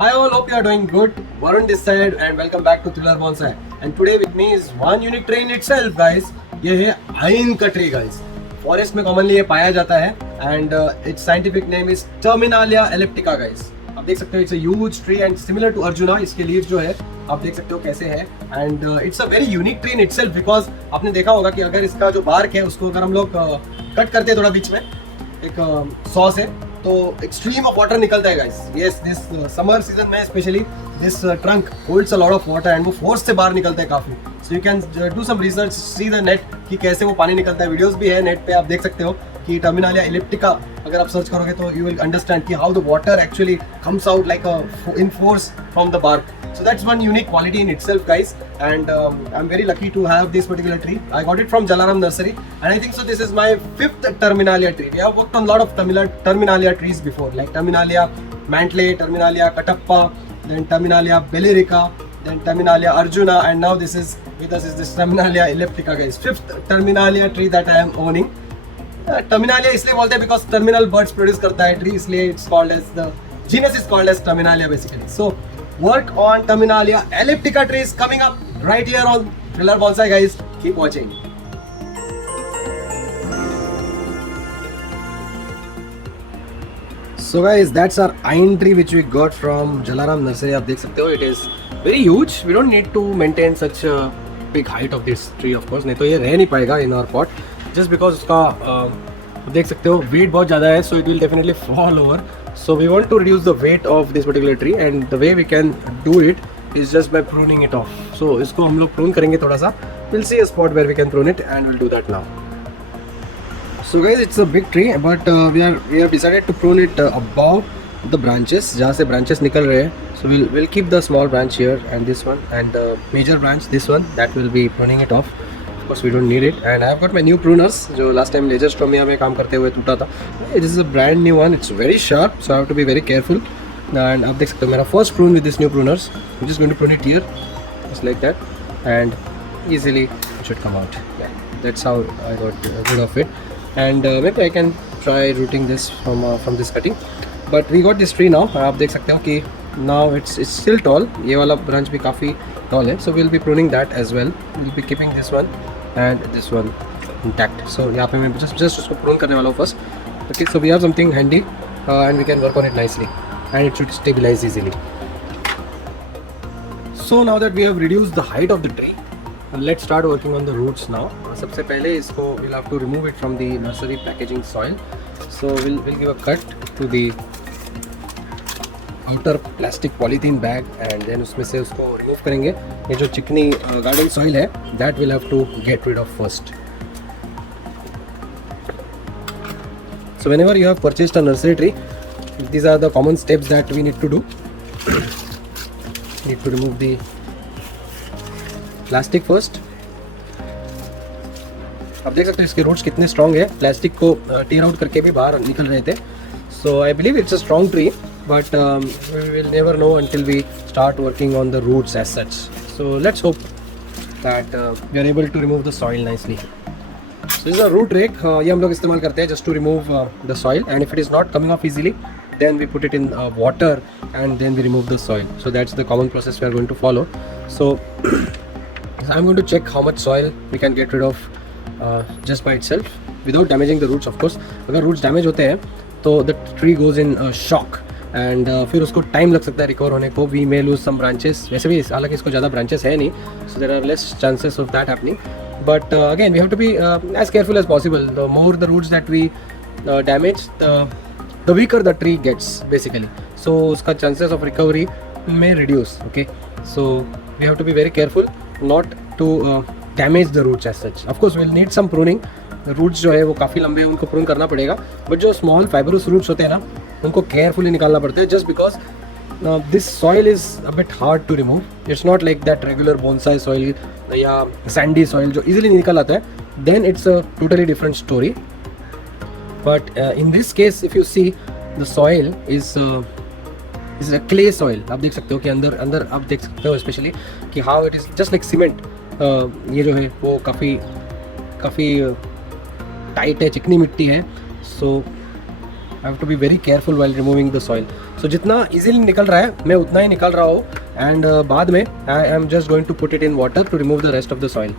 Hi all, hope you are doing good. Varun this side and welcome back to Thriller Bonsai. And today with me is one unique tree in itself, guys. ये है आइन का tree, guys. Forest में commonly ये पाया जाता है and it's scientific name is Terminalia elliptica, guys. आप देख सकते हो it's a huge tree and similar to arjuna. इसके लीव्स जो है आप देख सकते हो कैसे है and it's a very unique tree in itself because आपने देखा होगा कि अगर इसका जो बार्क है उसको अगर हम लोग कट करते हैं थोड़ा बीच में एक सॉ से तो एक्सट्रीम ऑफ वाटर निकलता है, guys. Yes, this summer season में specially this trunk holds a lot of water and वो फोर्स से बाहर निकलता है काफी. So you can do some research, see the net कि कैसे वो पानी निकलता है. वीडियोस भी है नेट पे, आप देख सकते हो कि टर्मिनालिया एलिप्टिका अगर आप सर्च करोगे तो यू विल अंडरस्टैंड कि how the water actually comes out like in force from the bark. So that's one unique quality in itself, guys, and I'm very lucky to have this particular tree. I got it from Jalaram Nursery, and I think so this is my 5th Terminalia tree. We have worked on a lot of Terminalia trees before, like Terminalia Mantle, Terminalia Katappa, then Terminalia Bellerica, then Terminalia Arjuna, and now this is with us is this Terminalia Elliptica, guys. 5th Terminalia tree that I am owning. Terminalia इसलिए बोलते हैं because terminal birds produce करता है tree, इसलिए it's called as the genus is called as Terminalia basically. So work on Terminalia Elliptica trees coming up right here on Thriller Bonsai, guys. Keep watching. So guys, that's our ain tree which we got from Jalaram Nursery. आप देख सकते हो it is very huge. We don't need to maintain such a big height of this tree, of course. नहीं तो ये रह नहीं पाएगा in our pot. Just because उसका देख सकते हो weight बहुत ज़्यादा है, so it will definitely fall over. So we want to reduce the weight of this particular tree and the way we can do it is just by pruning it off. So इसको हम लोग prune करेंगे थोड़ा सा. We'll see a spot where we can prune it and we'll do that now. So guys, it's a big tree but we have decided to prune it above the branches जहाँ से branches निकल रहे हैं. So we'll keep the small branch here and this one and the major branch this one that will be pruning it off. Of course we don't need it and I have got my new pruners जो last time Laserstromia में काम करते हुए टूटा था. This is a brand new one. It's very sharp, so I have to be very careful. And आप देख सकते हो मेरा first prune with this new pruners. I'm just going to prune it here, just like that, and easily it should come out. Yeah, that's how I got rid of it. And maybe I can try rooting this from this cutting. But we got this tree now. आप देख सकते हो कि now it's still tall. ये वाला branch भी काफ़ी tall है, so we'll be pruning that as well. We'll be keeping this one and this one intact. So यहाँ पे मैं just उसको prune करने वाला हूँ first. Okay, so we have something handy and we can work on it nicely and it should stabilize easily. So now that we have reduced the height of the tree, let's start working on the roots now. सबसे पहले इसको we'll have to remove it from the nursery packaging soil. So we'll give a cut to the outer plastic polythene bag and then उसमें से उसको remove करेंगे. ये जो चिकनी garden soil है that we'll have to get rid of first. So whenever you have purchased a nursery tree, these are the common steps that we need to do. Need to remove the plastic first. आप देख सकते हो इसके रूट्स कितने स्ट्रॉन्ग है, प्लास्टिक को tier out करके भी बाहर निकल रहे थे. So I believe it's a strong tree but we will never know until we start working on the roots as such. So let's hope that we are able to remove the soil nicely. So this is a root rake. ये हम लोग इस्तेमाल करते हैं just to remove the soil, and if it is not coming off easily then we put it in water and then we remove the soil. So that's the common process we are going to follow. So I'm going to check how much soil we can get rid of just by itself without damaging the roots, of course. अगर roots damage होते हैं तो the tree goes in shock and फिर उसको time लग सकता है recover होने को. We may lose some branches. वैसे भी हालांकि इसको ज़्यादा ब्रांचेस है नहीं, so there are less chances of that happening. But again we have to be as careful as possible. The more the roots that we damage the weaker the tree gets basically. So उसका chances of recovery में reduce. Okay, so we have to B very careful not to damage the roots as such. Of course will need some pruning. Roots जो है वो काफ़ी लंबे हैं, उनको प्रून करना पड़ेगा. बट जो स्मॉल फाइबरस रूट्स होते हैं ना उनको केयरफुली निकालना पड़ता है just because this soil is a bit hard to remove. It's not like that regular bonsai soil या सैंडी सॉइल जो इजीली निकल आता है. Then it's a totally different story. But in this case if you see the soil is a clay soil. आप देख सकते हो कि अंदर आप देख सकते हो स्पेशली कि how it is just like cement. ये जो है वो काफ़ी टाइट है, चिकनी मिट्टी है. सो I have to be very careful while removing the soil. सो जितना इजीली निकल रहा है मैं उतना ही निकल रहा हूँ, एंड बाद में I am just going to put it in water to remove the rest of the soil.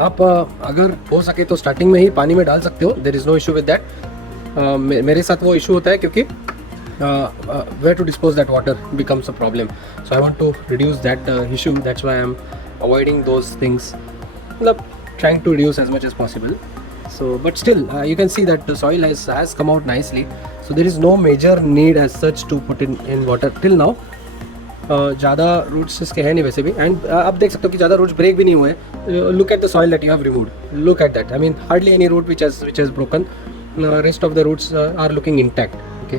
आप अगर हो सके तो स्टार्टिंग में ही पानी में डाल सकते हो, there is no issue with that. मेरे साथ वो इशू होता है क्योंकि where to dispose that water becomes a problem, so I want to reduce that issue, that's why I'm avoiding those things, मतलब trying to reduce as much as possible. So but still you can see that the soil has come out nicely, so there is no major need as such to put in water till now. ज़्यादा रूट्स इसके हैं नहीं वैसे भी, एंड आप देख सकते हो कि ज़्यादा रूट्स ब्रेक भी नहीं हुए। Look at the soil that you have removed, look at that, I mean hardly any root which has broken, rest of the roots are looking intact. Okay,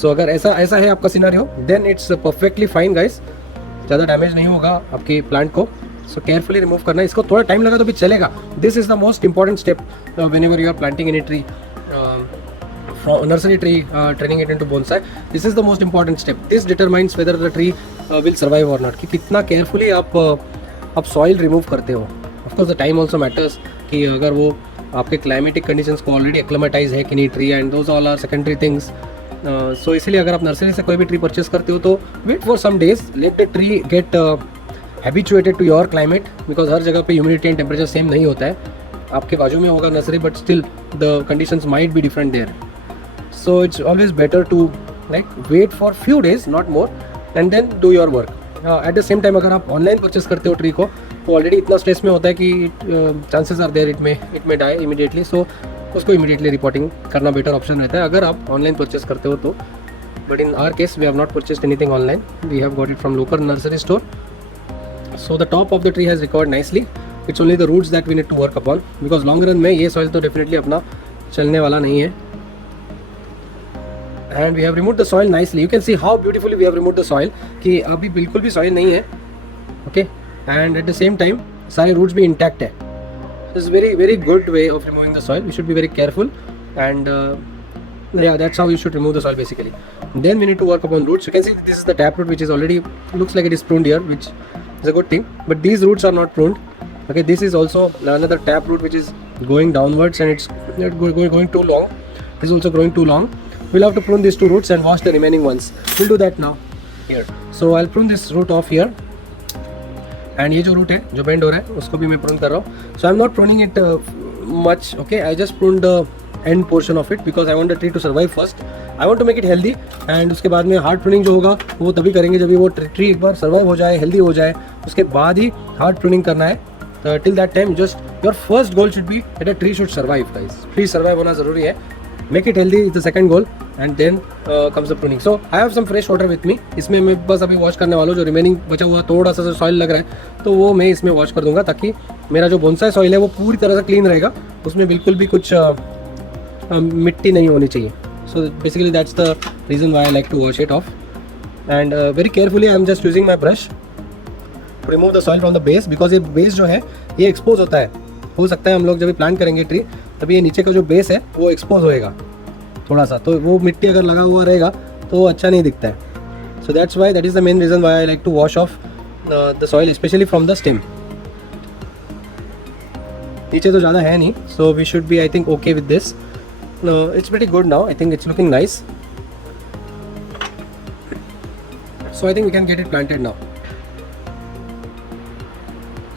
so अगर ऐसा है आपका scenario, then it's perfectly fine guys, ज़्यादा damage नहीं होगा आपके प्लांट को। सो carefully remove करना है, इसको थोड़ा टाइम लगा तो भी चलेगा। This is the most important step whenever you are planting any tree, from nursery tree, turning it into bonsai. This is the most important step. This determines whether the tree will survive or not, कि कितना carefully आप soil remove करते हो। Of course the time also matters, कि अगर वो आपके climatic conditions को already acclimatize है कि नहीं tree, and those all are secondary things. So इसलिए अगर आप नर्सरी से कोई भी ट्री परचेस करते हो तो wait for some days, let the tree get habituated to your climate, because हर जगह पे humidity and temperature same नहीं होता है। आपके बाजू में होगा nursery, but still the conditions might be different there. So it's always better to like wait for few days, not more, and then do your work. At the same time अगर आप online purchase करते हो ट्री को तो ऑलरेडी इतना स्ट्रेस में होता है कि chances are there it may die immediately, so उसको इमीडिएटली रिपोर्टिंग करना बेटर ऑप्शन रहता है अगर आप ऑनलाइन परचेस करते हो तो। But in our case we have not purchased anything online, we have got it from local nursery store. So the top of the tree has recovered nicely, it's only the roots that we need to work upon, because long run में ये सॉइल तो डेफिनेटली अपना चलने वाला नहीं है। And we have removed the soil nicely. You can see how beautifully we have removed the soil, कि अभी बिल्कुल भी soil नहीं है, okay? And at the same time सारे roots भी intact है। This is very good way of removing the soil. We should be very careful, and yeah, that's how you should remove the soil basically. Then we need to work upon roots. You can see this is the taproot which is already looks like it is pruned here, which is a good thing. But these roots are not pruned. Okay, this is also another taproot which is going downwards, and it's going too long. This is also growing too long. We'll have to prune these two roots and wash the remaining ones. We'll do that now here. So I'll prune this root off here. And ये जो root है जो bend हो रहा है उसको भी मैं prune कर रहा हूँ. So I'm not pruning it much. Okay, I just pruned the end portion of it because I want the tree to survive first. I want to make it healthy. And उसके बाद में hard pruning जो होगा वो तभी करेंगे जब वो tree एक बार survive हो जाए, healthy हो जाए, उसके बाद ही hard pruning करना है. Till that time, just your first goal should be that a tree should survive, guys. Tree survive होना ज़रूरी है. Make it healthy is the second goal, and then comes the pruning. So I have some fresh water with me. इसमें मैं बस अभी वॉश करने वाला हूँ, जो रिमेनिंग बचा हुआ थोड़ा सा सॉइल लग रहा है तो वो मैं इसमें वॉश कर दूंगा, ताकि मेरा जो बोनसाई सॉइल है वो पूरी तरह से क्लीन रहेगा, उसमें बिल्कुल भी कुछ मिट्टी नहीं होनी चाहिए। So basically that's the reason why I like to wash it off, and very carefully I am just using my brush to remove the soil from the base, because ये बेस जो है ये एक्सपोज होता है। हो सकता है हम लोग जब भी प्लांट करेंगे ट्री तभी ये नीचे का जो बेस है वो एक्सपोज होएगा थोड़ा सा, तो वो मिट्टी अगर लगा हुआ रहेगा तो वो अच्छा नहीं दिखता है। So that's why, that is the main reason why I like to wash off the soil specially from the stem. नीचे तो ज़्यादा है नहीं, so we should be I think okay with this. It's pretty good now, I think it's looking nice, so I think we can get it planted now.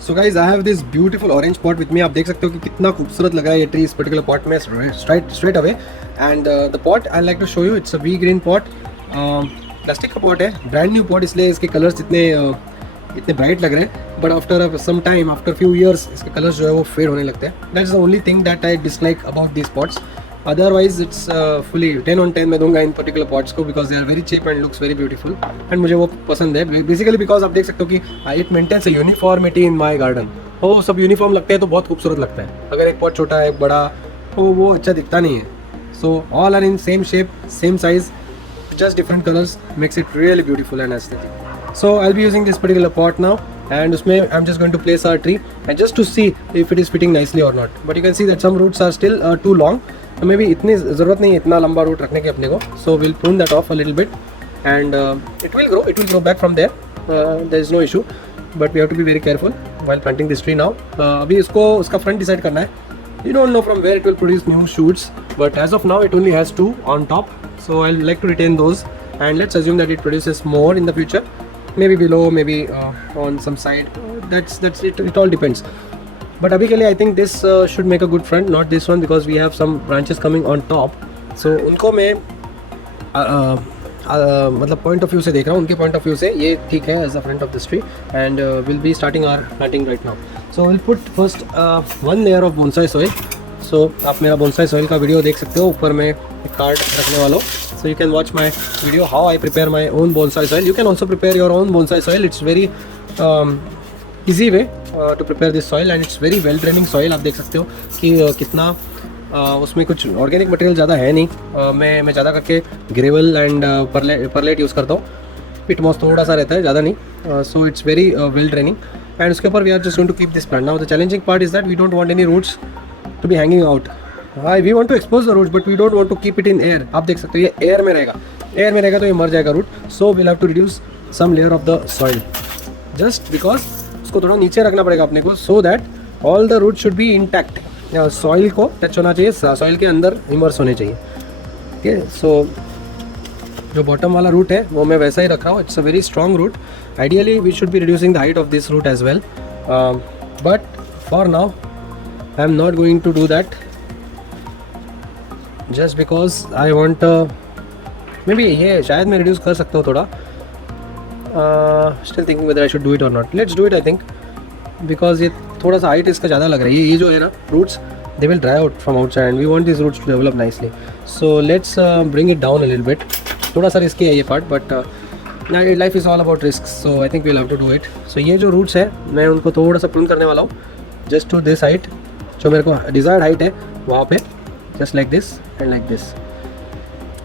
So guys I have this beautiful orange pot with me. आप देख सकते हो कि कितना खूबसूरत लग रहा है ये ट्री इस पर्टिकुलर पॉट में straight away. And the pot I like to show you, it's a wee green pot, plastic का पॉट है, ब्रांड न्यू पॉट, इसलिए इसके कलर्स इतने ब्राइट लग रहे हैं। But after some time, after few years इसके कलर्स जो है वो फेड होने लगते हैं। That is the only thing that I dislike about this pots. Otherwise it's fully 10 on 10 मैं दूंगा इन पर्टिकुलर पॉट्स को, because they are very cheap and looks very beautiful, and मुझे वो पसंद है बेसिकली बिकॉज आप देख सकते हो कि it maintains a uniformity in my garden. वो सब यूनिफॉर्म लगते हैं तो बहुत खूबसूरत लगता है। अगर एक पॉट छोटा है एक बड़ा तो वो अच्छा दिखता नहीं है। So all are in same shape, same size, just different colors makes it really beautiful and aesthetic. So I'll be using this particular pot now, and usme I'm just going to place our tree and just to see if it is fitting nicely or not. But you can see that some roots are still too long, so maybe इतनी ज़रूरत नहीं है इतना लंबा रूट रखने की अपने को. So we'll prune that off a little bit, and it will grow back from there. There is no issue, but we have to be very careful while planting this tree now. अभी इसको उसका front decide करना है. You don't know from where it will produce new shoots, but as of now it only has 2 on top. So I'll like to retain those, and let's assume that it produces more in the future, maybe below, maybe on some side. That's it. It all depends. But अभी के लिए I think this should make a good front, not this one, because we have some branches coming on top. So उनको मैं मतलब point of view से देख रहा हूँ, उनके पॉइंट ऑफ व्यू से ये ठीक है as a front of the tree, and will be starting our planting right now. So will put first 1 layer of bonsai soil. So आप मेरा बोनसाई सॉइल का वीडियो देख सकते हो, ऊपर मैं एक कार्ड रखने वाला हूँ. So you can watch my video how I prepare my own bonsai soil. You can also prepare your own bonsai soil. It's very easy way to prepare this soil, and it's very well draining soil. आप देख सकते हो कि कितना उसमें कुछ organic material ज़्यादा है नहीं. मैं ज़्यादा करके ग्रेवल एंड परलेट यूज़ करता हूँ. पिट मॉस थोड़ा सा रहता है, ज़्यादा नहीं. So it's very well draining, and उसके ऊपर we are just going to keep this plant. Now the challenging part is that we don't want any roots to be hanging out. We want to expose the roots but we don't want to keep it in air. आप देख सकते हो ये एयर में रहेगा तो ये मर जाएगा root. So we'll have to reduce some layer of the soil, just because उसको थोड़ा नीचे रखना पड़ेगा अपने को, so that all the root should be intact. Soil को टच होना चाहिए, सॉइल के अंदर इमर्स होने चाहिए. ठीक है. सो जो बॉटम वाला रूट है वो मैं वैसा ही रख रहा हूँ. It's a very strong root. Ideally we should be reducing the height of this root as well, but for now I am not going to do that, just because I want maybe ये शायद मैं reduce कर सकता हूँ थोड़ा. Still thinking whether I should do it or not. Let's do it I think, because ये थोड़ा सा हाइट इसका ज़्यादा लग रहा है. ये जो है ना roots, they will dry out from outside and we want this roots to develop nicely. So let's bring it down a little bit. थोड़ा सा रिस्की है ये part, but life is all about risk, so I think we will have to do it. So ये जो रूट्स है मैं उनको थोड़ा सा प्रून करने वाला हूँ, जस्ट टू दिस हाइट, जो मेरे को डिज़ायर्ड हाइट है वहाँ पे, just like this and like this.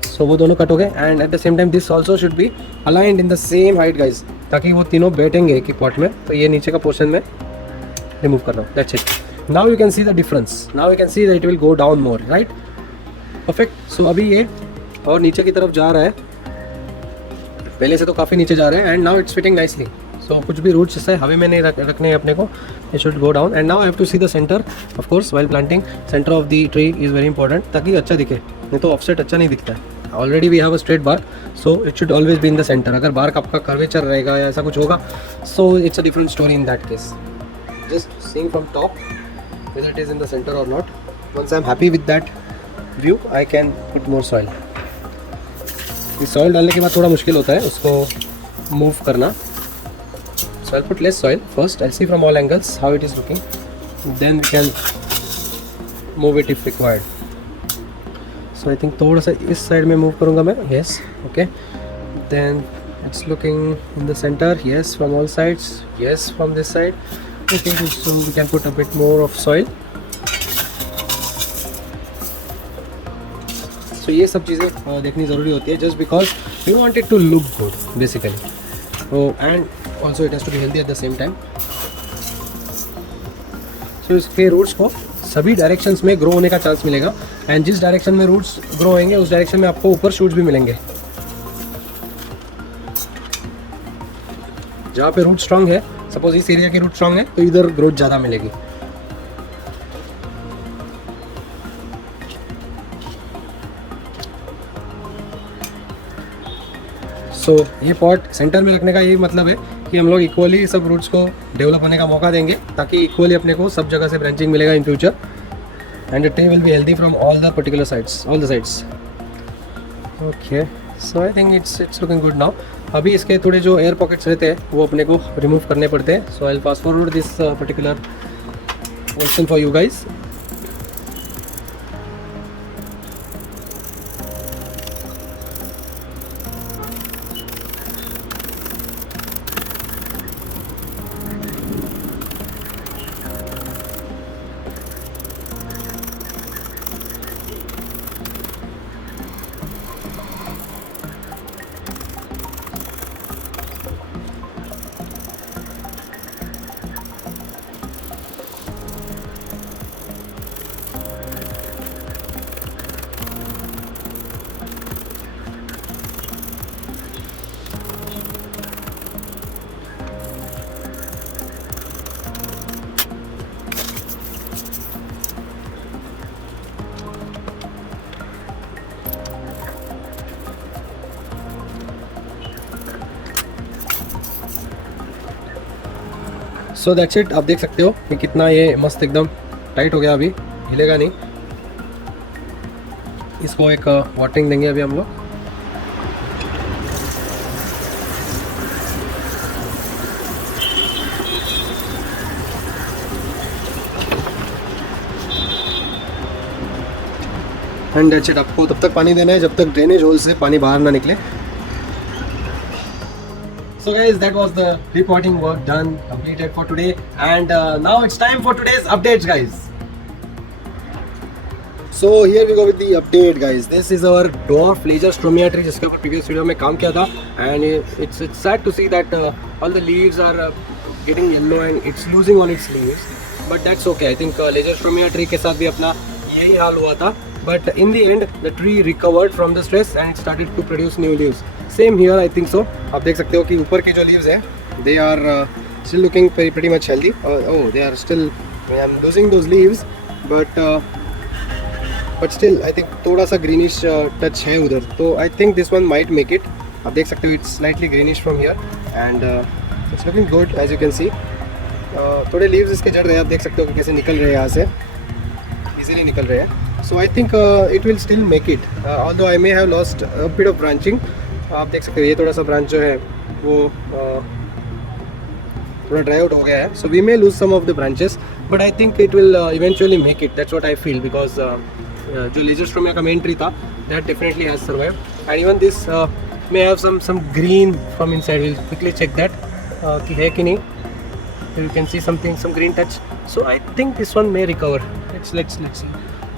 So वो दोनों कट हो गए, and at the same time this also should be aligned in the same height guys, ताकि वो तीनों बैठेंगे एक ही पॉट में. तो ये नीचे का पोर्शन में रिमूव कर रहा हूँ. That's it. Now you can see the difference. Now you can see that it will go down more, right. Perfect. So अभी ये और नीचे की तरफ जा रहा है, पहले से तो काफ़ी नीचे जा रहे हैं, and now it's fitting nicely. So कुछ भी रूट्स जैसा हवा में नहीं रखने हैं अपने को. It should go down, and now I have to see the centre. Of course while planting centre of the tree is very important, ताकि अच्छा दिखे, नहीं तो ऑफसेट अच्छा नहीं दिखता है. Already we have a straight bark, so it should always be in the centre. अगर बार्क आपका कर्वेचर रहेगा या ऐसा कुछ होगा, so it's a different story in that case. Just seeing from top whether it is in the center or not. Once I'm happy with that view, I can put more soil. इस soil डालने के बाद थोड़ा मुश्किल होता है उसको move करना. So I'll put less soil first. I'll see from all angles how it is looking. Then we can move it if required. So I think थोड़ा सा इस side में move करूँगा मैं. Yes, okay. Then it's looking in the center. Yes, from all sides. Yes, from this side. Okay, so we can put a bit more of soil. So ये सब चीज़ें देखनी ज़रूरी होती है, just because we want it to look good basically. So and also it has to be healthy at the same time. So इसके रूट्स को सभी डायरेक्शंस में ग्रो होने का चांस मिलेगा, एंड जिस डायरेक्शन में रूट्स ग्रो होंगे उस डायरेक्शन में आपको ऊपर शूट्स भी मिलेंगे. जहाँ पे रूट स्ट्रांग है, सपोज इस एरिया की रूट स्ट्रांग है, तो इधर ग्रोथ ज़्यादा मिलेगी. सो ये पॉट सेंटर में रखने का यही मतलब है कि हम लोग इक्वली सब रूट्स को डेवलप होने का मौका देंगे, ताकि इक्वली अपने को सब जगह से ब्रांचिंग मिलेगा in future, and the tree will be healthy from all the particular sides, all the sides. Okay, so I think it's looking good now. अभी इसके थोड़े जो एयर पॉकेट्स रहते हैं वो अपने को रिमूव करने पड़ते हैं. So I will fast forward this particular question for you guys. So that's it. आप देख सकते हो कि कितना ये मस्त एकदम टाइट हो गया, अभी हिलेगा नहीं। इसको एक वाटरिंग देंगे अभी हम लोग। And that's it. आपको तब तक पानी देना है जब तक ड्रेनेज होल से पानी बाहर ना निकले। So guys, that was the repotting work done, completed for today, and now it's time for today's updates, guys. So here we go with the update, guys. This is our dwarf Lagerstroemia tree, जिसके ऊपर previous video में काम किया था, and it's sad to see that all the leaves are getting yellow and it's losing on its leaves, but that's okay. I think Lagerstroemia tree के साथ भी अपना यही हाल हुआ था, but in the end the tree recovered from the stress and it started to produce new leaves. Same here, I think so. आप देख सकते हो कि ऊपर के जो leaves हैं, they are still looking pretty much healthy. Oh, they are still, I'm losing those leaves, but still I think थोड़ा सा greenish touch है उधर, तो I think this one might make it. आप देख सकते हो it's slightly greenish from here and it's looking good as you can see. थोड़े leaves इसके जड़ रहे हैं, आप देख सकते हो कि कैसे निकल रहे हैं यहाँ से, easily निकल रहे हैं. So I think it will still make it, although I may have lost a bit of branching. आप देख सकते हो ये थोड़ा सा ब्रांच जो है वो थोड़ा ड्राई आउट हो गया है, so we may lose some of the branches, but I think it will eventually make it. That's what I feel, because जो लेजरस्ट्रोमिया का मेन ट्री था that definitely has survived, and even this may have some green from inside. Will quickly check that कि है कि नहीं. You can see something, some green touch, so I think this one may recover.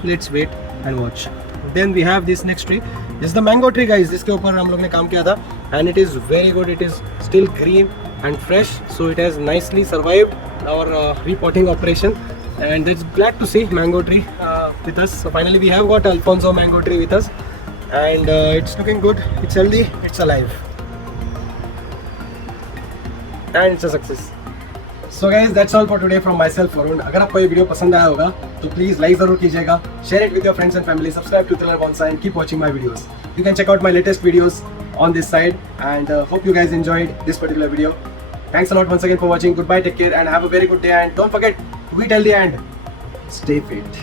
Let's wait and watch. Then we have this next tree. This is the mango tree, guys. जिसके ऊपर हम लोग ने काम किया था, and it is very good. It is still green and fresh, so it has nicely survived our repotting operation, and it's glad to see mango tree with us. So finally we have got Alfonso mango tree with us, and it's looking good. It's healthy. It's alive, and it's a success. So guys, that's all for today from myself, Varun. अगर आपको ये वीडियो पसंद आया होगा तो please like ज़रूर कीजिएगा, share it with your friends and family, subscribe to Thriller Bonsai and keep watching my videos. You can check out my latest videos on this side, and hope you guys enjoyed this particular video. Thanks a lot once again for watching. Goodbye, take care, and have a very good day. And don't forget to eat healthy and stay fit.